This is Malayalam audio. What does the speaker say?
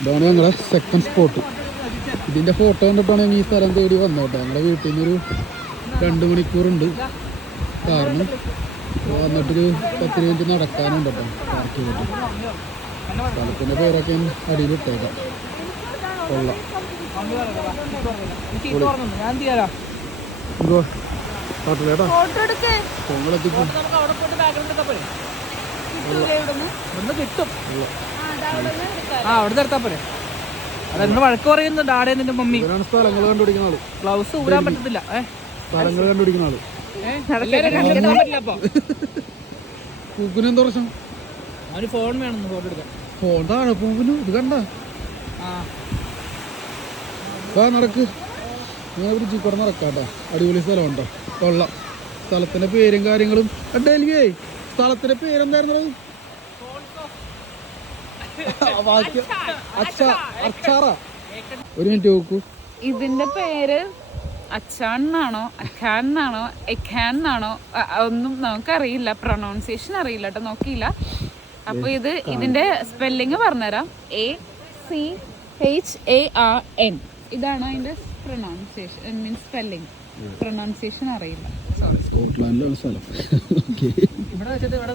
ഇതാണ് ഞങ്ങളുടെ സെക്കൻഡ് സ്പോട്ട്. ഇതിൻ്റെ ഫോട്ടോ കണ്ടിട്ടാണ് ഞങ്ങൾ ഈ സ്ഥലം തേടി വന്നോട്ടെ. ഞങ്ങളുടെ വീട്ടിൽ നിന്നൊരു 2 മണിക്കൂറുണ്ട് കാരണം വന്നിട്ടൊരു 10 മിനിറ്റ് നടക്കാനുണ്ട് കേട്ടോ. പാർക്ക് ചെയ്തിട്ട് സ്ഥലത്തിൻ്റെ പേരൊക്കെ അടിയിലിട്ടേക്കാം. കൊള്ളാം. കാട്ടിലേട്ടാ പൊങ്ങളെത്തിക്കും. അവിടെ നിർത്താ പോലെ അതെന്നെ വഴക്ക് പറയുന്നു ഡാഡേ നിന്റെ മമ്മി. സ്ഥലങ്ങൾ കണ്ടുപിടിക്കുന്ന ആള്. ഗ്ലൗസ് ഊരാൻ പറ്റത്തില്ല. സ്ഥലങ്ങൾ കണ്ടുപിടിക്കുന്ന ആള്. പൂക്കിന് എന്താ പ്രശ്നം? അവന് ഫോൺ വേണം ഫോട്ടോ എടുക്കാൻ. ഫോൺ താഴെ പൂക്കിന് ഇത് കണ്ട നടക്ക്. ഞാൻ ബ്രിഡ്ജിൽ കൂടെ നടക്കാട്ടോ. അടിപൊളി സ്ഥലം ഉണ്ടോ? കൊള്ളാം. സ്ഥലത്തിന്റെ പേരും കാര്യങ്ങളും. ഡൽഹിയേ സ്ഥലത്തിന്റെ പേരെന്തായിരുന്നു? ഒരു മിനിറ്റ് നോക്കൂ. ഇതിന്റെ പേര് അച്ചാന്നാണോ അഖാന്നാണോ എഖാന്നാണോ ഒന്നും നമുക്കറിയില്ല. പ്രൊണൗൺസിയേഷൻ അറിയില്ല കേട്ടോ, നോക്കിയില്ല. അപ്പൊ ഇതിന്റെ സ്പെല്ലിങ് പറഞ്ഞുതരാം. ACHARN. ഇതാണ് അതിന്റെ പ്രൊണൗൺസിയേഷൻ മീൻസ് സ്പെല്ലിങ്. പ്രൊണൗൺസിയേഷൻ അറിയില്ല. സ്കോട്ട്ലാൻഡിലാണ് സ്ഥലം. ഇവിടെ വെച്ചിട്ട് ഇവിടെ